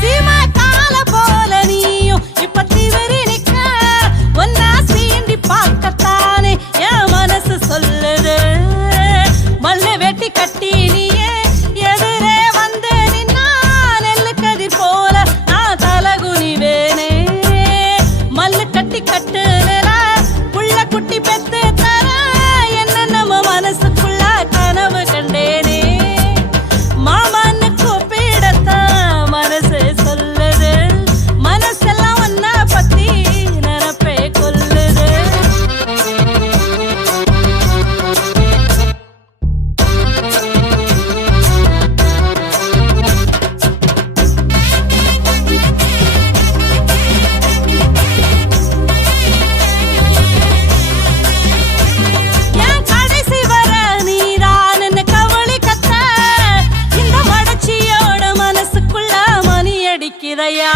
சீமா கால போல நீயும் இப்ப திவறி நிக்க ஒன்னா சீண்டி பார்க்கத்தானே என் மனசு சொல்லுது மல்லு வெட்டி கட்டி நீயே எதிரே வந்து நின்னா நெல்லு கதிர் போல நான் தலகுனிவேனே மல்லு கட்டி கட்டுல புள்ள குட்டி பெத்து தர என்ன நம்ம மனசுக்குள்ள கனவு கண்டேனே மாமான்னு கூப்பிடத்தான் மனசு சொல்லுது மனசெல்லாம் ஒன்னா பத்தி நினப்பே கொல்லுது என் கடைசி வர நீதான்னு கவளி கத்த இந்த மடச்சியோட மனசுக்குள்ள மணி அடிக்குதையா